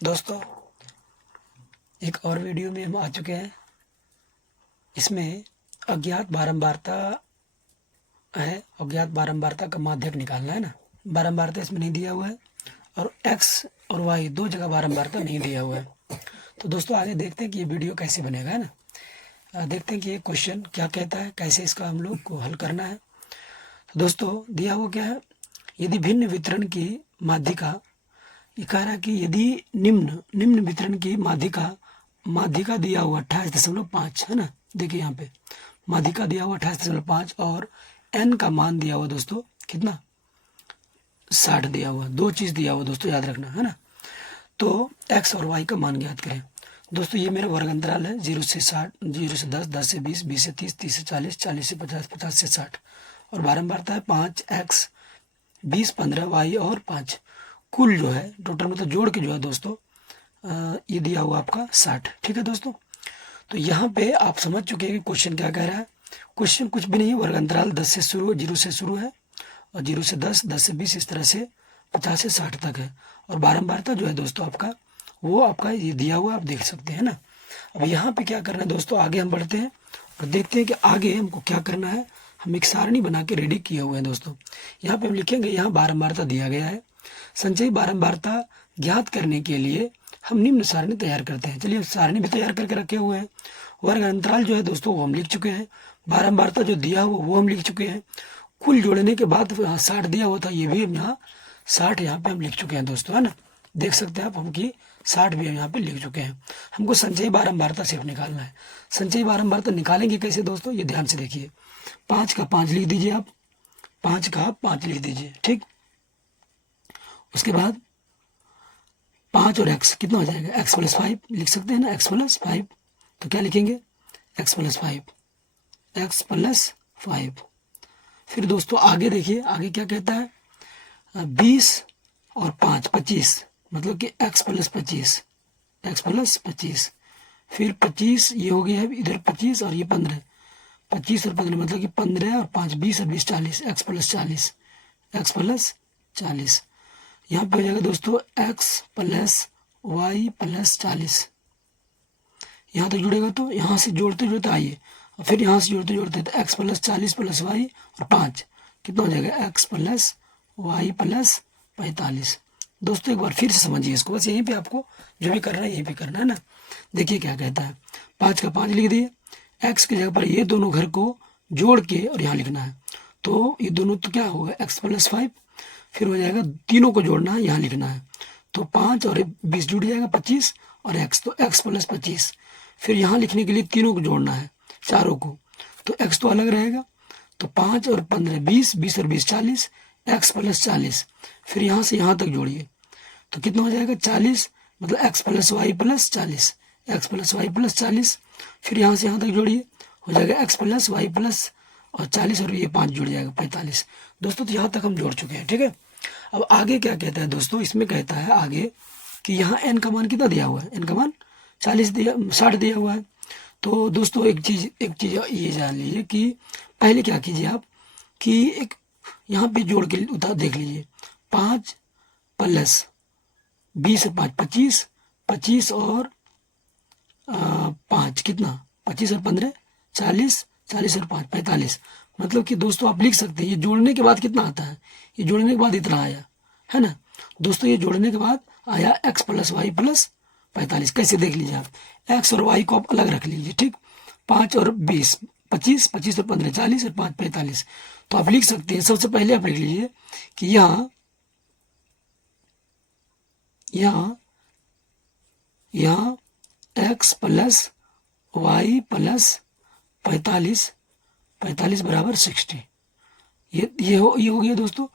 दोस्तों, एक और वीडियो में हम आ चुके हैं। इसमें अज्ञात बारंबारता है। अज्ञात बारंबारता का माध्यक निकालना है ना। बारंबारता इसमें नहीं दिया हुआ है और एक्स और वाई दो जगह बारंबारता नहीं दिया हुआ है। तो दोस्तों आगे देखते हैं कि ये वीडियो कैसे बनेगा, है ना। देखते हैं कि ये क्वेश्चन क्या कहता है, कैसे इसका हम लोग को हल करना है। तो दोस्तों दिया हुआ क्या है, यदि भिन्न वितरण की माध्यिका, ये कह रहा है कि यदि निम्न वितरण की माध्यिका दिया हुआ 28.5 है ना। देखिए यहाँ पे माध्यिका दिया हुआ 28.5 और n का मान दिया हुआ दोस्तों कितना 60 दिया हुआ। दो चीज दिया हुआ दोस्तों, याद रखना है ना। तो x और y का मान ज्ञात करें। दोस्तों ये मेरा वर्ग अंतराल है 0 से 60, 0 से 10, 10 से 20, 20 से 30, 30 से 40, 40 से 50, 50 से 60 और बारंबारता है 5x, 20, 15 y और 5। कुल जो है टोटल मतलब जोड़ के जो है दोस्तों ये दिया हुआ आपका 60। ठीक है दोस्तों, तो यहाँ पे आप समझ चुके हैं कि क्वेश्चन क्या कह रहा है। क्वेश्चन कुछ भी नहीं है, वर्ग अंतराल 10 से शुरू, 0 से शुरू है और 0 से 10, 10 से 20, इस तरह से 50 से 60 तक है। और बारंबारता जो है दोस्तों आपका वो आपका ये दिया हुआ आप देख सकते हैं ना। अब यहाँ पे क्या करना है दोस्तों, आगे हम बढ़ते हैं और देखते हैं कि आगे हमको क्या करना है। हम एक सारणी बना के रेडी किए हुए हैं दोस्तों। यहाँ पे हम लिखेंगे, यहाँ बारंबारता दिया गया है। संचयी बारंबारता ज्ञात करने के लिए हम निम्न सारणी तैयार करते हैं। चलिए सारणी भी तैयार करके रखे हुए हैं। वर्ग अंतराल जो है दोस्तों वो हम लिख चुके हैं। बारंबारता जो दिया हुआ वो हम लिख चुके हैं। कुल जोड़ने के बाद 60 दिया हुआ था, ये भी हम यहाँ 60 यहाँ पे हम लिख चुके हैं दोस्तों, है ना। देख सकते हैं आप, हम की 60 भी हम यहाँ पे लिख चुके हैं। हमको संचयी बारंबारता सिर्फ निकालना है। संचयी बारंबारता निकालेंगे कैसे दोस्तों, ये ध्यान से देखिए। 5 का 5 लिख दीजिए आप, 5 का 5 लिख दीजिए। ठीक, उसके बाद 5 और x कितना हो जाएगा, x प्लस 5 लिख सकते हैं ना, x प्लस 5। तो क्या लिखेंगे, x प्लस 5, x प्लस 5। फिर दोस्तों आगे देखिए, आगे क्या कहता है, 20 और 5 25, मतलब कि x प्लस 25, x प्लस 25। फिर 25 ये हो गया है इधर 25 और ये 15, 25 और 15 मतलब कि 15 और 5 20 और 20 40, x प्लस 40, x प्लस 40। यहाँ पे हो जाएगा दोस्तों x प्लस वाई प्लस 40। यहाँ तक जुड़ेगा तो यहाँ से जोड़ते जोड़ते आइए, और फिर यहाँ से जोड़ते जोड़ते तो x प्लस 40 प्लस वाई और 5 कितना हो जाएगा, x प्लस वाई प्लस 45। दोस्तों एक बार फिर से समझिए इसको, बस यहीं पे आपको जो भी करना है यहीं पे करना है ना। देखिए क्या कहता है, 5 का 5 लिख दिए, x की जगह पर ये दोनों घर को जोड़ के और यहाँ लिखना है। तो ये दोनों तो क्या होगा, x प्लस 5, फिर हो जाएगा तीनों को जोड़ना है, यहाँ लिखना है। तो 5 और 20 जुड़ जाएगा 25 और x, तो x प्लस 25। फिर यहाँ लिखने के लिए तीनों को जोड़ना है, चारों को, तो x तो अलग रहेगा। तो 5 और 15 20, 20 और 20 40, x प्लस 40। फिर यहाँ से यहाँ तक जोड़िए तो कितना हो जाएगा 40, मतलब x plus Y plus 40, x plus Y plus 40। फिर यहाँ से यहाँ तक जोड़िए, हो जाएगा x प्लस वाई प्लस और 40 और ये 5 जुड़ जाएगा 45। दोस्तों तो यहाँ तक हम जोड़ चुके हैं। ठीक है, अब आगे क्या कहता है दोस्तों, इसमें कहता है आगे कि यहाँ n का मान कितना दिया हुआ है, n का मान 60 दिया हुआ है। तो दोस्तों एक चीज ये जान लीजिए कि पहले क्या कीजिए आप कि एक यहाँ पे जोड़ के उतार देख लीजिए, 5 प्लस 20 और 5 25, 25 और 5 कितना, 25 और 15 40, 40 और 5 45। मतलब कि दोस्तों आप लिख सकते हैं ये जोड़ने के बाद कितना आता है, ये जोड़ने के बाद इतना आया है ना। दोस्तों ये जोड़ने के बाद आया x प्लस वाई प्लस 45। कैसे देख लीजिए आप, x और y को आप अलग रख लीजिए। ठीक, 5 और 20 25, 25 और 15 40 और 5 45। तो आप लिख सकते हैं, सबसे पहले आप लिख लीजिए कि यहाँ x प्लस वाई प्लस 45 बराबर 60। ये हो गया दोस्तों।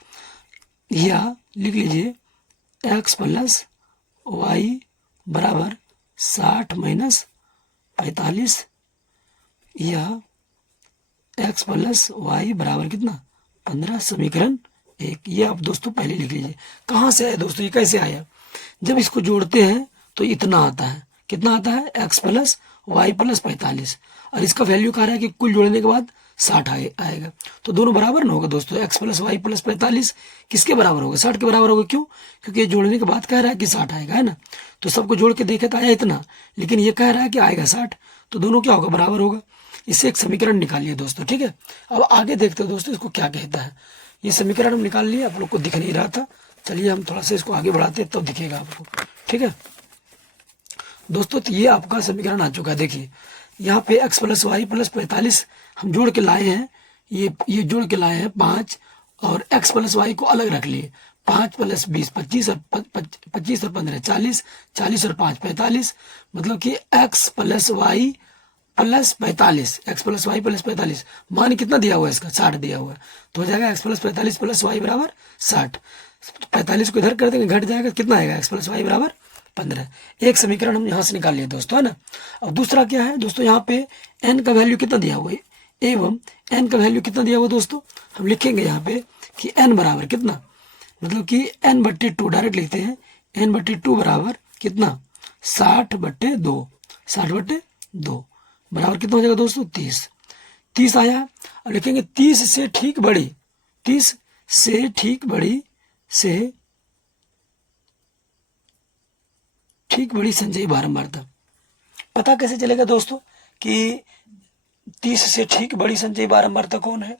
या लिख लीजिए x प्लस वाई बराबर 60 माइनस 45, या x प्लस वाई बराबर कितना 15, समीकरण 1। ये आप दोस्तों पहले लिख लीजिए। कहाँ से आया दोस्तों, ये कैसे आया, जब इसको जोड़ते हैं तो इतना आता है, कितना आता है, x प्लस वाई प्लस 45, और इसका वैल्यू कह रहा है कि कुल जोड़ने के बाद 60 आएगा। तो दोनों बराबर ना होगा दोस्तों। x प्लस वाई प्लस 45 किसके बराबर होगा? 60 के बराबर होगा। क्यों? क्योंकि ये जोड़ने के बाद कह रहा है कि 60 आएगा, है ना। तो सबको जोड़ के देखे तो आया इतना, लेकिन ये कह रहा है कि आएगा 60, तो दोनों क्या होगा? बराबर होगा। इससे एक समीकरण निकालिए दोस्तों, ठीक है। अब आगे देखते हो दोस्तों इसको क्या कहता है। ये समीकरण हम निकाल लिए, आप लोग को दिख नहीं रहा था। चलिए हम थोड़ा सा इसको आगे बढ़ाते हैं, तब दिखेगा आपको, ठीक है दोस्तों। तो ये आपका समीकरण आ चुका है। देखिए यहाँ पे x प्लस वाई प्लस 45 हम जोड़ के लाए हैं, ये जोड़ के लाए हैं 5, और x प्लस वाई को अलग रख लिए। 5 प्लस 20 25 और 25 और 15 40, 40 और 5 45, मतलब कि x plus Y plus 45, x plus Y plus 45, मान कितना दिया हुआ है इसका? 60 दिया हुआ है। तो हो जाएगा x प्लस 45 प्लस वाई बराबर 60। 45 को इधर कर देंगे, घट जाएगा, कितना आएगा? x प्लस वाई बराबर 15। एक समीकरण हम यहाँ से निकाल लिए दोस्तों, है ना। अब दूसरा क्या है दोस्तों, यहाँ पे n का वैल्यू कितना दिया हुआ है, एवं n का वैल्यू कितना दिया हुआ दोस्तों, हम लिखेंगे यहाँ पे कि n बराबर कितना, मतलब कि n/2 डायरेक्ट लिखते हैं। n/2 बराबर कितना? 60/2, 60/2 बराबर कितना हो जाएगा दोस्तों? 30। 30 आया। अब लिखेंगे 30 से ठीक बड़ी, 30 से ठीक बड़ी से ठीक बड़ी संचयी बारंबारता। पता कैसे चलेगा दोस्तों कि 30 से ठीक बड़ी संचयी बारंबारता कौन है?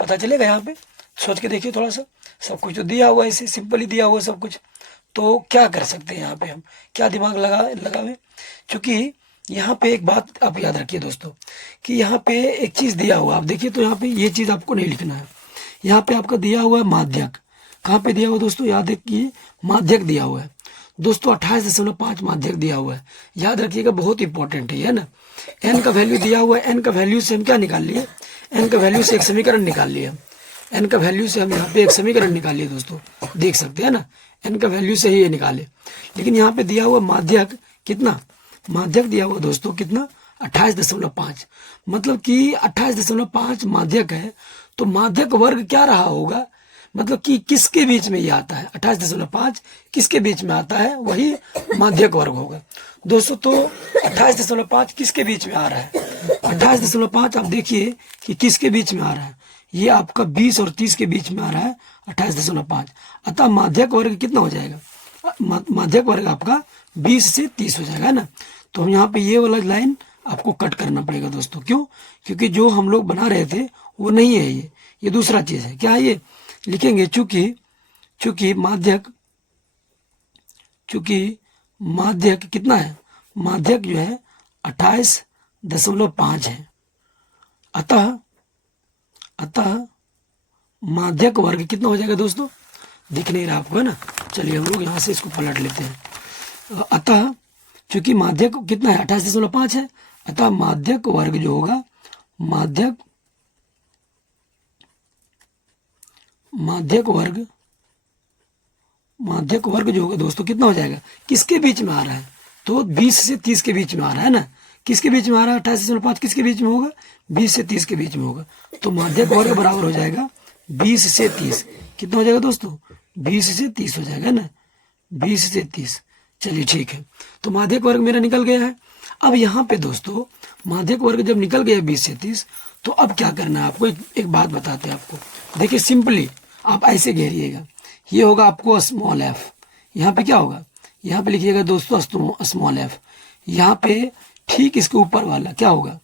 पता चलेगा यहाँ पे, सोच के देखिए थोड़ा सा। सब कुछ तो दिया हुआ है, इसे सिंपली दिया हुआ सब कुछ। तो क्या कर सकते हैं यहाँ पे, हम क्या दिमाग लगावे? क्योंकि यहाँ पे एक बात आप याद रखिए दोस्तों कि यहाँ पे एक चीज दिया हुआ, आप देखिए तो यहाँ पे ये चीज आपको नहीं लिखना है। यहाँ पे आपका दिया हुआ है माध्यक। कहाँ पे दिया हुआ दोस्तों? याद रखिए, माध्यक दिया हुआ है दोस्तों। 28.5 माध्यक दिया हुआ है, याद रखिएगा, बहुत इंपॉर्टेंट है ना। n का वैल्यू दिया हुआ है, n का वैल्यू से हम क्या निकाल लिए? n का वैल्यू से एक समीकरण निकाल लिया। n का वैल्यू से हम यहाँ पे एक समीकरण निकाल लिए दोस्तों, देख सकते हैं ना। n का वैल्यू से ही ये निकाले, लेकिन यहाँ पे दिया हुआ माध्यक कितना? माध्यक दिया हुआ दोस्तों कितना? 28.5, मतलब कि 28.5 माध्यक है। तो माध्यक वर्ग क्या रहा होगा, मतलब कि किसके बीच में ये आता है? 28.5 किसके बीच में आता है? वही माध्यक वर्ग होगा दोस्तों। तो 28.5 किसके बीच में आ रहा है? 28.5 आप देखिए कि किसके बीच में आ रहा है? ये आपका 20 और 30 के बीच में आ रहा है 28.5। अतः माध्यक वर्ग कितना हो जाएगा? माध्यक वर्ग आपका 20 से 30 हो जाएगा ना। तो हम यहाँ पे ये वाला लाइन आपको कट करना पड़ेगा दोस्तों। क्यों? क्योंकि जो हम लोग बना रहे थे वो नहीं है, ये दूसरा चीज है। क्या है ये? लिखेंगे चूंकि माध्यक कितना है? माध्यक जो है 28.5 है। अतः माध्यक वर्ग कितना हो जाएगा दोस्तों? दिख नहीं रहा आपको, है ना। चलिए हम लोग यहाँ से इसको पलट लेते हैं। अतः चूंकि माध्यक कितना है? 28.5 है। अतः माध्यक वर्ग जो होगा, माध्यक वर्ग जो होगा दोस्तों कितना हो जाएगा? किसके बीच में आ रहा है? तो 20 से 30 के बीच में आ रहा है ना। किसके बीच में आ रहा है? 28.5 किसके बीच में होगा? 20 से 30 के बीच में होगा। तो माध्यक वर्ग बराबर हो जाएगा 20 से 30। कितना हो जाएगा दोस्तों? 20 से 30 हो जाएगा ना, 20 से 30। चलिए ठीक है, तो माध्यक वर्ग मेरा निकल गया है। अब यहाँ पे दोस्तों माध्यक वर्ग जब निकल गया 20 से 30, तो अब क्या करना है आपको? एक बात बताते हैं आपको। देखिए सिंपली आप ऐसे घेरिएगा, ये होगा आपको स्मॉल एफ। यहाँ पे क्या होगा? यहाँ पे लिखिएगा दोस्तों स्मॉल एफ। यहाँ पे ठीक इसके ऊपर वाला क्या होगा?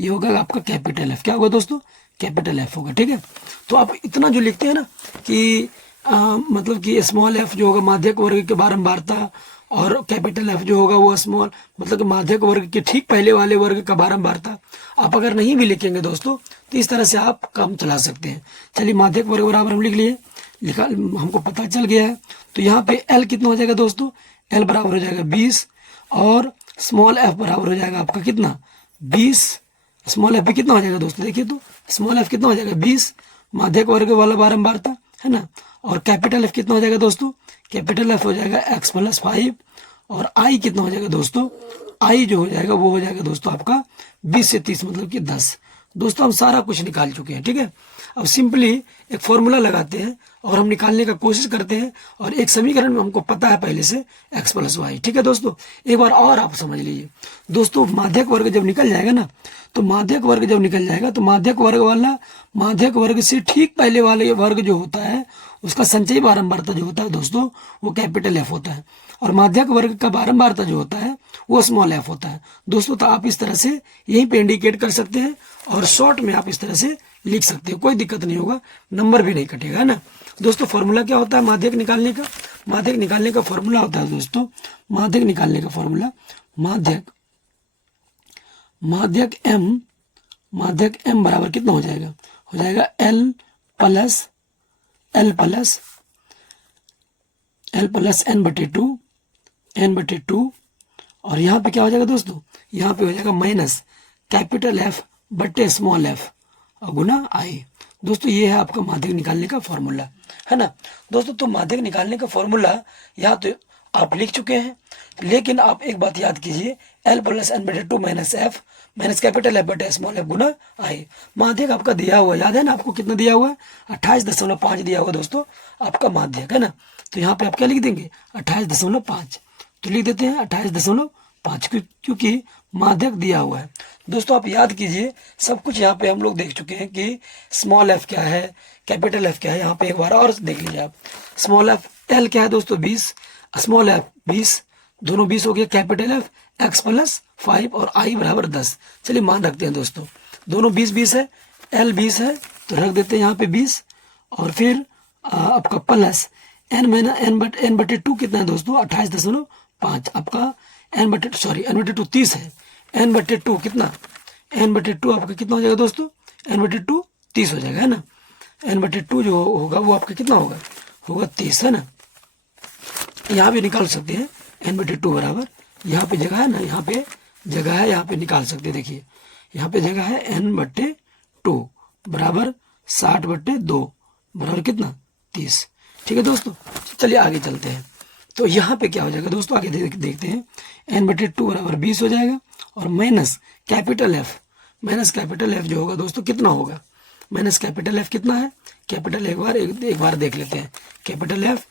ये होगा आपका कैपिटल एफ। क्या होगा दोस्तों? कैपिटल एफ होगा, ठीक है। तो आप इतना जो लिखते हैं ना कि मतलब कि स्मॉल एफ जो होगा माध्यक वर्ग की बारंबारता, और कैपिटल एफ जो होगा वो स्मॉल, मतलब कि माध्यक वर्ग के ठीक पहले वाले वर्ग का बारंबारता। आप अगर नहीं भी लिखेंगे दोस्तों तो इस तरह से आप काम चला सकते हैं। चलिए माध्यक वर्ग बराबर हम लिख लिए, हमको पता चल गया है। तो यहाँ पे एल कितना हो जाएगा दोस्तों? एल बराबर हो जाएगा 20, और स्मॉल एफ बराबर हो जाएगा आपका कितना? 20। स्मॉल एफ भी कितना हो जाएगा दोस्तों? देखिए तो स्मॉल एफ कितना हो जाएगा? 20, माध्यक वर्ग वाला बारंबारता, है ना। और कैपिटल एफ कितना हो जाएगा दोस्तों? कैपिटल एफ हो जाएगा x प्लस 5, और आई कितना हो जाएगा दोस्तों? आई जो हो जाएगा वो हो जाएगा दोस्तों आपका 20 से 30, मतलब कि 10। दोस्तों हम सारा कुछ निकाल चुके हैं, ठीक है। अब सिंपली एक फॉर्मूला लगाते हैं और हम निकालने का कोशिश करते हैं, और एक समीकरण में हमको पता है पहले से x प्लस वाई, ठीक है दोस्तों। एक बार और आप समझ लीजिए दोस्तों, माध्यक वर्ग जब निकल जाएगा ना, तो माध्यक वर्ग जब निकल जाएगा तो माध्यक वर्ग वाला, माध्यक वर्ग से ठीक पहले वाले वर्ग जो होता है उसका संचयी बारंबारता जो होता है दोस्तों वो कैपिटल एफ होता है, और माध्यक वर्ग का बारंबारता जो होता है वो स्मॉल एफ होता है दोस्तों। तो आप इस तरह से यहीं पे इंडिकेट कर सकते हैं, और शॉर्ट में आप इस तरह से लिख सकते हो, कोई दिक्कत नहीं होगा, नंबर भी नहीं कटेगा, है ना दोस्तों। फॉर्मूला क्या होता है माध्यक निकालने का? माध्यक निकालने का फॉर्मूला होता है दोस्तों, माध्यक निकालने का फॉर्मूला, माध्यक एम बराबर कितना हो जाएगा? हो जाएगा एल प्लस एन बटे टू, और यहाँ पे क्या हो जाएगा दोस्तों? यहाँ पे हो जाएगा माइनस कैपिटल एफ बटे स्मॉल एफ और गुना आई। दोस्तों ये है आपका माध्यक निकालने का फॉर्मूला, है ना दोस्तों। तो माध्यक निकालने का फॉर्मूला यहाँ तो आप लिख चुके हैं, लेकिन आप एक बात याद कीजिए, एल प्लस एन बटे two minus F minus capital F बटे स्मॉल एफ गुना आई। माध्यक आपका दिया हुआ याद है ना, आपको कितना दिया हुआ है? 28.5 दिया हुआ दोस्तों आपका माध्यक, है ना। तो यहाँ पे आप क्या लिख देंगे? 28.5, तो लिख देते हैं 28.5, क्योंकि माध्यक दिया हुआ है दोस्तों। आप याद कीजिए सब कुछ यहाँ पे हम लोग देख चुके हैं कि स्मॉल एफ क्या है, कैपिटल एफ क्या है। यहाँ पे एक बार और देख लीजिए आप, स्मॉल एफ एल क्या है दोस्तों? 20, स्मॉल एफ 20, दोनों 20 हो गया। कैपिटल एफ x प्लस 5 और i बराबर 10। चलिए मान रखते हैं दोस्तों, दोनों 20 है, l 20 है तो रख देते हैं यहाँ पे 20, और फिर आपका प्लस एन बटे टू कितना है दोस्तों? 28.5। आपका एन बटे 2 30 है, एन बटे टू कितना? एन बटे टू आपका कितना हो जाएगा दोस्तों? एन बटे टू 30 हो जाएगा, है ना। एन बटे टू जो होगा वो आपका कितना होगा? 30, है ना। यहाँ भी निकाल सकते हैं एन बटे टू बराबर, यहाँ पे जगह है ना, यहाँ पे जगह है, यहाँ पे निकाल सकते हैं। देखिए यहाँ पे जगह है एन बटे टू बराबर 60/2 बराबर कितना? 30, ठीक है दोस्तों। चलिए आगे चलते हैं। तो यहाँ पे क्या हो जाएगा दोस्तों? आगे देखते हैं। एन बटे टू बराबर 20 हो जाएगा, और माइनस कैपिटल एफ जो होगा दोस्तों कितना होगा? माइनस कैपिटल एफ कितना है? कैपिटल एक बार देख लेते हैं। कैपिटल एफ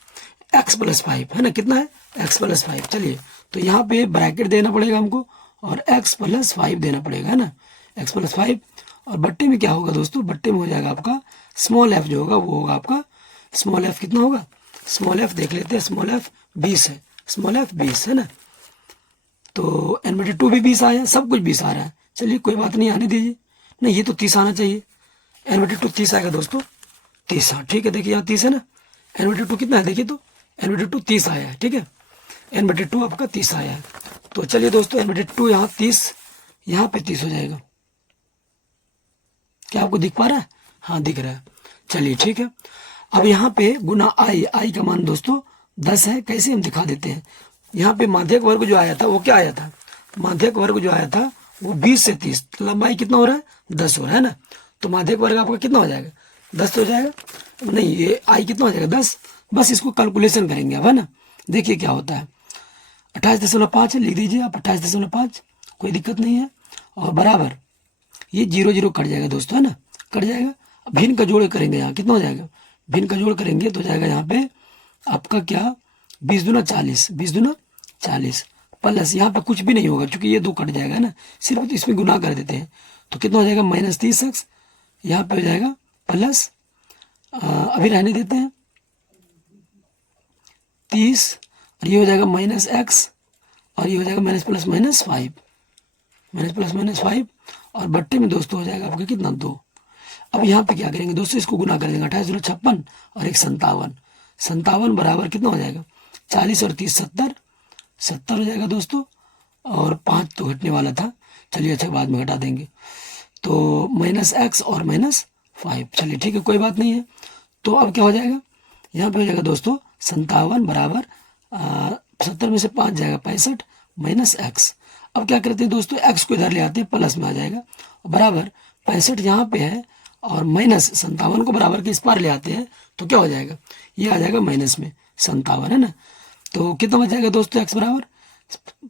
x प्लस 5 है ना, कितना है? x plus 5। चलिए तो यहाँ पे ब्रैकेट देना पड़ेगा हमको, और x प्लस 5 देना पड़ेगा, है ना, x प्लस 5। और बट्टे में क्या होगा दोस्तों? बट्टे में हो जाएगा आपका स्मॉल एफ जो होगा वो होगा आपका स्मॉल एफ कितना होगा? स्मॉल एफ देख लेते हैं, स्मॉल एफ 20 है, स्मॉल एफ 20 है ना। तो एन बटे टू भी 20 आया, सब कुछ 20 आ रहा है। चलिए कोई बात नहीं, आने दीजिए। नहीं ये तो 30 आना चाहिए, एन बटे टू 30 आएगा दोस्तों, 30। हाँ ठीक है, देखिए यहाँ 30 है ना। एन बटे टू कितना है देखिए, तो एन बटे टू 30 आया है, ठीक है। एन बटे टू आपका 30 आया है। तो चलिए दोस्तों एन बटे टू यहाँ 30, यहाँ पे 30 हो जाएगा। क्या आपको दिख पा रहा है? हाँ दिख रहा है। चलिए ठीक है। अब यहाँ पे गुना आई का मान दोस्तों 10 है। कैसे हम दिखा देते हैं, यहाँ पे माध्यक वर्ग जो आया था वो क्या आया था? माध्यक वर्ग जो आया था वो 20 से 30, लंबाई कितना हो रहा है? 10 हो रहा है ना। तो माध्यक वर्ग आपका कितना हो जाएगा? 10 हो जाएगा। नहीं ये आई कितना हो जाएगा? 10। बस इसको कैलकुलेशन करेंगे अब, है ना। देखिए क्या होता है, 28.5 लिख दीजिए आप, 28.5, कोई दिक्कत नहीं है। और बराबर ये 0 कट जाएगा दोस्तों, है ना, कट जाएगा। भिन्न का जोड़ करेंगे, यहाँ कितना हो जाएगा? भिन्न का जोड़ करेंगे तो जाएगा यहाँ पे आपका क्या? 20 दूना 40, 20 दूना 40 प्लस यहाँ पे कुछ भी नहीं होगा क्योंकि ये 2 कट जाएगा ना, सिर्फ तो इसमें गुना कर देते हैं। तो कितना हो जाएगा? -30x। यहाँ पे हो जाएगा प्लस, अभी रहने देते हैं 30, और ये हो जाएगा -x, और ये हो जाएगा -+-5, -+-5, और बट्टे में दोस्तों हो जाएगा आपका कितना? 2। अब यहाँ पे क्या करेंगे दोस्तों? इसको गुना कर देंगे, 28×56 और 57 बराबर कितना हो जाएगा? 40 और 30 70 हो जाएगा दोस्तों। और 5 तो घटने वाला था, चलिए अच्छा बाद में घटा देंगे। तो -x और -5, चलिए ठीक है, कोई बात नहीं है। तो अब क्या हो जाएगा? यहाँ पे हो जाएगा दोस्तों 57 बराबर 70 में से 5 जाएगा 65 -x। अब क्या करते हैं दोस्तों? x को इधर ले आते हैं, प्लस में आ जाएगा, बराबर 65 यहाँ पे है, और -57 को बराबर के इस पार ले आते हैं तो क्या हो जाएगा? ये आ जाएगा माइनस में 57, है ना। तो कितना बच जाएगा दोस्तों? x बराबर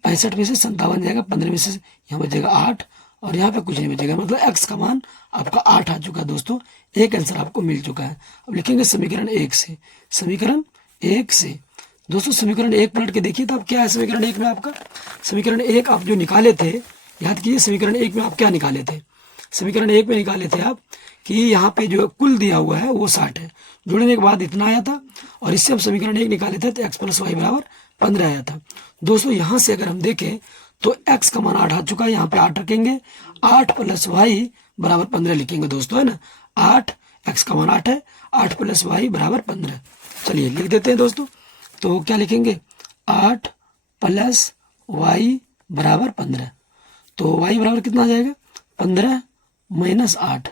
65 में से 57 जाएगा, 15 में से यहाँ बचेगा 8, और यहाँ पे कुछ नहीं बचेगा, मतलब x का मान आपका 8 आ चुका है दोस्तों। एक आंसर आपको मिल चुका है। अब लिखेंगे समीकरण 1 से। समीकरण 1 से दोस्तों समीकरण 1 पलट के देखिए तो अब क्या है समीकरण 1 में आपका। समीकरण 1 आप जो निकाले थे, याद कीजिए समीकरण 1 में आप क्या निकाले थे। समीकरण 1 में निकाले थे आप कि यहाँ पे जो कुल दिया हुआ है वो 60 है, जोड़ने के बाद इतना आया था, और इससे हम समीकरण 1 निकाले थे तो x + y बराबर 15 आया था। दोस्तों यहाँ से अगर हम देखें तो x का मान 8 आ चुका है, यहाँ पे 8 रखेंगे, 8 + y बराबर 15 लिखेंगे दोस्तों, है ना। 8, x का मान 8 है, 8 + y बराबर 15। चलिए लिख देते हैं दोस्तों। तो क्या लिखेंगे, 8 + y बराबर 15। तो y बराबर कितना आ जाएगा, 15 - 8।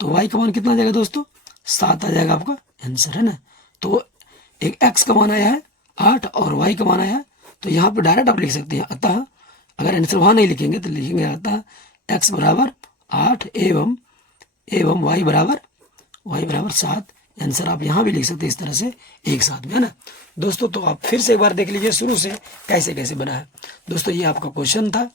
तो y का मान कितना आ जाएगा दोस्तों, 7 आ जाएगा आपका आंसर, है ना। तो एक x का मान आया है 8 और y का मान आया है, तो यहाँ पे डायरेक्ट आप लिख सकते हैं। अतः अगर आंसर वहाँ नहीं लिखेंगे तो लिखेंगे अतः x बराबर 8 एवं y बराबर 7। आंसर आप यहाँ भी लिख सकते हैं इस तरह से एक साथ में, है ना दोस्तों। तो आप फिर से एक बार देख लीजिए शुरू से कैसे कैसे बना है दोस्तों। ये आपका क्वेश्चन था,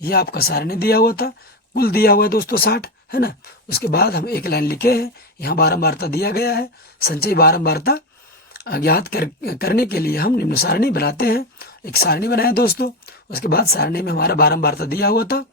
ये आपका सारणी दिया हुआ था, कुल दिया हुआ है दोस्तों 60, है ना। उसके बाद हम एक लाइन लिखे हैं, यहाँ बारंबारता दिया गया है। संचयी बारंबारता ज्ञात करने के लिए हम निम्न सारणी बनाते हैं। एक सारणी बनाया दोस्तों, उसके बाद सारणी में हमारा बारंबारता दिया हुआ था,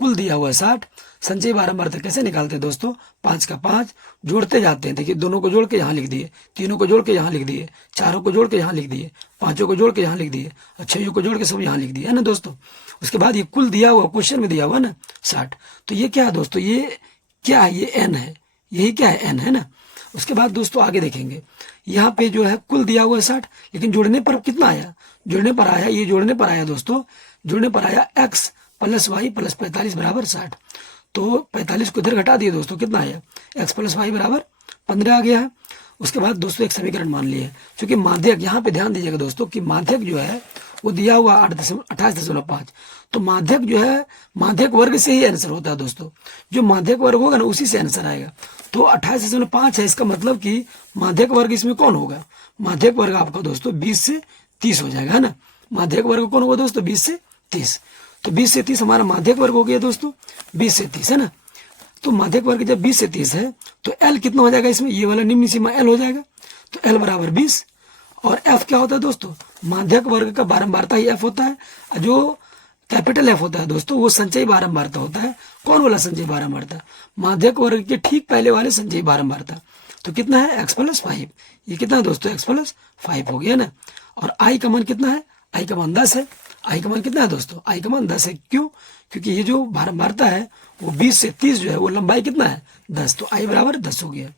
कुल दिया हुआ है 60। संचयी बारंबारता कैसे निकालते हैं दोस्तों, 5 का 5 जोड़ते जाते हैं। देखिए दोनों को जोड़ के यहाँ लिख दिए, तीनों को जोड़ के यहाँ लिख दिए, चारों को जोड़ के यहाँ लिख दिए, पांचों को जोड़ के यहाँ लिख दिए, और छयों को जोड़ के सब यहाँ लिख दिए, है ना दोस्तों। उसके बाद ये कुल दिया हुआ क्वेश्चन में दिया हुआ ना 60। तो ये क्या है दोस्तों, ये क्या है, ये n है, यही क्या है n, है ना। उसके बाद दोस्तों आगे देखेंगे, यहाँ पे जो है कुल दिया हुआ है 60, लेकिन जोड़ने पर कितना आया, जोड़ने पर आया दोस्तों, जोड़ने पर आया x + y + 45 बराबर 60। तो 45 को इधर घटा दिए दोस्तों, कितना आया, x + y बराबर 15 आ गया है। उसके बाद दोस्तों एक समीकरण मान लिए, क्योंकि माध्यक, यहाँ पे ध्यान दीजिएगा दोस्तों कि माध्यक जो है वो दिया हुआ 28.5। तो माध्यक जो है, माध्यक वर्ग से ही आंसर होता है दोस्तों। जो माध्यक वर्ग होगा ना उसी से आंसर आएगा। तो 28.5 है, इसका मतलब कि माध्यक वर्ग इसमें कौन होगा, माध्यक वर्ग आपका दोस्तों 20 से 30 हो जाएगा, है ना। माध्यक वर्ग कौन होगा दोस्तों, 20 से 30। तो 20 से 30 हमारा माध्यक वर्ग हो गया दोस्तों, 20 से 30, है ना। तो माध्यक वर्ग जब 20 से 30 है तो L कितना हो जाएगा इसमें, ये वाला निम्न सीमा L हो जाएगा। तो L बराबर 20। और F क्या होता है दोस्तों, माध्यक वर्ग का बारंबारता ही F होता है। जो कैपिटल F होता है दोस्तों वो संचयी बारंबारता होता है। कौन वाला संचयी बारंबारता, माध्यक वर्ग के ठीक पहले वाले संचयी बारंबारता। तो कितना है, x + 5। ये कितना है दोस्तों, x + 5 हो गया ना। और I का मान कितना है, I का मान 10 है। I का मान कितना है दोस्तों, I का मान 10 है। क्यों, क्योंकि ये जो बारंबारता है वो 20 से 30 जो है वो लंबाई कितना है, 10। तो I बराबर 10 हो गया।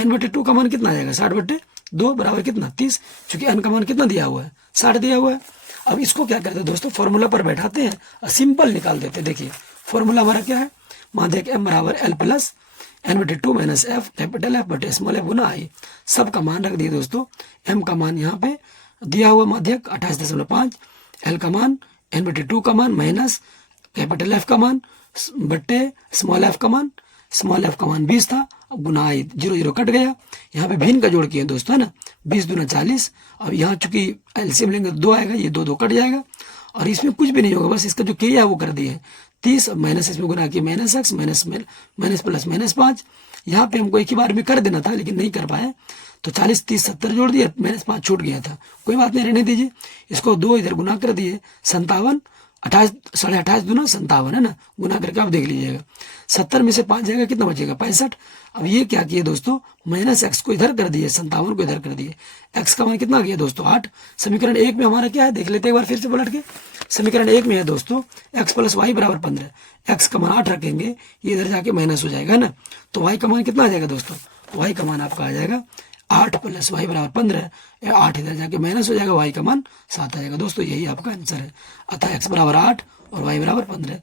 n/2 का मान कितना आ जाएगा, 60/2 बराबर कितना, 30। चूंकि n का मान कितना दिया हुआ है, 60 दिया हुआ है। अब इसको क्या करते हैं दोस्तों, फॉर्मूला पर बैठाते हैं और सिंपल निकाल देते हैं। देखिए फॉर्मूला हमारा क्या है, माध्यक m बराबर L + n/2 - f capital F/f Guna I। सब का मान रख दिए दोस्तों। m का मान यहाँ पे दिया हुआ माध्यक 28.5, L का मान, n/2 का मान माइनस कैपिटल F का मान बट्टे स्मॉल f का मान, स्मॉल f का मान 20 था, अब गुना I, 0 0 कट गया। यहाँ पे भिन्न का जोड़ किए दोस्तों, है ना, 20 दूना 40। अब यहाँ चूंकि एलसीएम लेंगे 2 आएगा, ये 2 2 कट जाएगा और इसमें कुछ भी नहीं होगा, बस इसका जो किया है वो कर दिए 30 माइनस इसमें गुना किया -x माइनस प्लस -5। यहाँ पे हमको एक ही बार में कर देना था लेकिन नहीं कर पाए, तो 40 30 70 जोड़ दिया, -5 छूट गया था, कोई बात नहीं, रहने दीजिए। इसको 2 इधर गुना कर दिए, 57, 28 28 दूना 57, है ना, गुना करके आप देख लीजिएगा। 70 में से 5 जाएगा, कितना बचेगा, 65। अब ये क्या किए दोस्तों, -x को इधर कर दिए, 57 को इधर कर दिए। x का मान कितना आ गया दोस्तों, 8। समीकरण 1 में हमारा क्या है, देख लेते एक बार फिर से पलट के। समीकरण 1 में है दोस्तों x + y बराबर 15। x का मान 8 रखेंगे, ये इधर जाके माइनस हो जाएगा, है ना। तो y का मान कितना आ जाएगा दोस्तों, y का मान आपका आ जाएगा 8 + y बराबर 15। 8 इधर जाके माइनस हो जाएगा, y का मान 7 आ जाएगा दोस्तों, यही आपका आंसर है। अतः x बराबर 8 और y बराबर 15,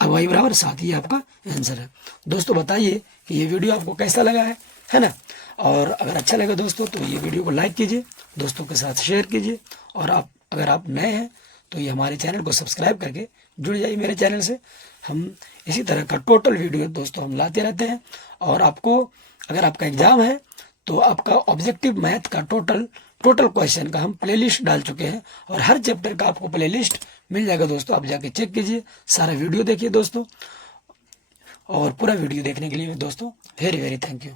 अब y बराबर 7, ये आपका आंसर है। दोस्तों बताइए कि ये वीडियो आपको कैसा लगा है ना। और अगर अच्छा लगा दोस्तों तो ये वीडियो को लाइक कीजिए, दोस्तों के साथ शेयर कीजिए, और अगर आप नए हैं तो ये हमारे चैनल को सब्सक्राइब करके जुड़ जाइए मेरे चैनल से। हम इसी तरह का टोटल वीडियो दोस्तों हम लाते रहते हैं। और आपको अगर आपका एग्जाम है तो आपका ऑब्जेक्टिव मैथ का टोटल क्वेश्चन का हम प्लेलिस्ट डाल चुके हैं, और हर चैप्टर का आपको प्लेलिस्ट मिल जाएगा दोस्तों, आप जाके चेक कीजिए, सारा वीडियो देखिए दोस्तों। और पूरा वीडियो देखने के लिए दोस्तों वेरी वेरी थैंक यू।